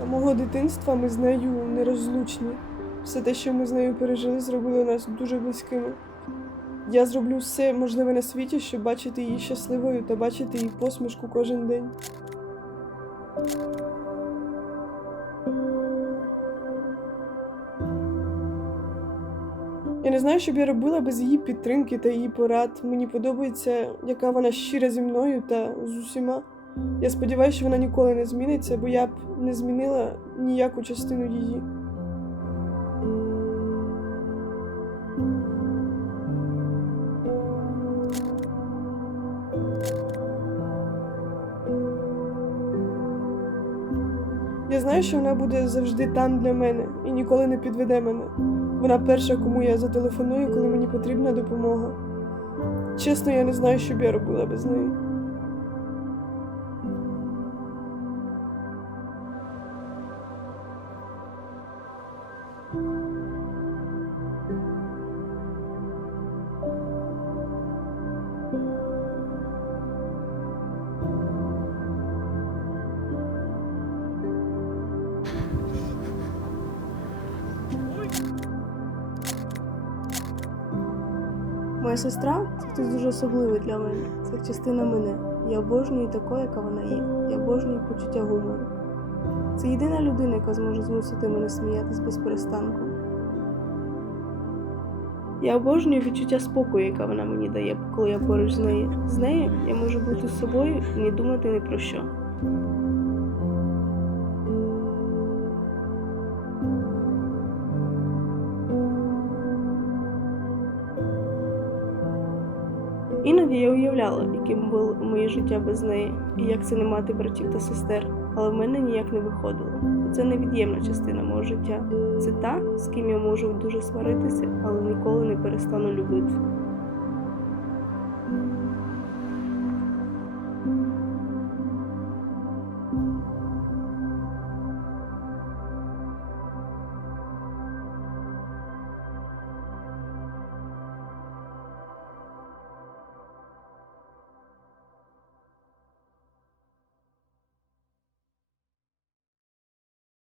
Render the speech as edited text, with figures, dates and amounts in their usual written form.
самого дитинства ми з нею нерозлучні. Все те, що ми з нею пережили, зробило нас дуже близькими. Я зроблю все можливе на світі, щоб бачити її щасливою та бачити її посмішку кожен день. Я не знаю, що б я робила без її підтримки та її порад. Мені подобається, яка вона щира зі мною та з усіма. Я сподіваюся, що вона ніколи не зміниться, бо я б не змінила ніяку частину її. Я знаю, що вона буде завжди там для мене і ніколи не підведе мене. Вона перша, кому я зателефоную, коли мені потрібна допомога. Чесно, я не знаю, що б я робила без неї. Моя сестра – це хтось дуже особливий для мене. Це як частина мене. Я обожнюю такою, яка вона є. Я обожнюю почуття гумору. Це єдина людина, яка зможе змусити мене сміятись без перестанку. Я обожнюю відчуття спокою, яке вона мені дає, коли я поруч з нею. З нею я можу бути собою і не думати ні про що. Іноді я уявляла, яким було моє життя без неї, і як це не мати братів та сестер, але в мене ніяк не виходило. Це невід'ємна частина мого життя. Це та, з ким я можу дуже сваритися, але ніколи не перестану любити.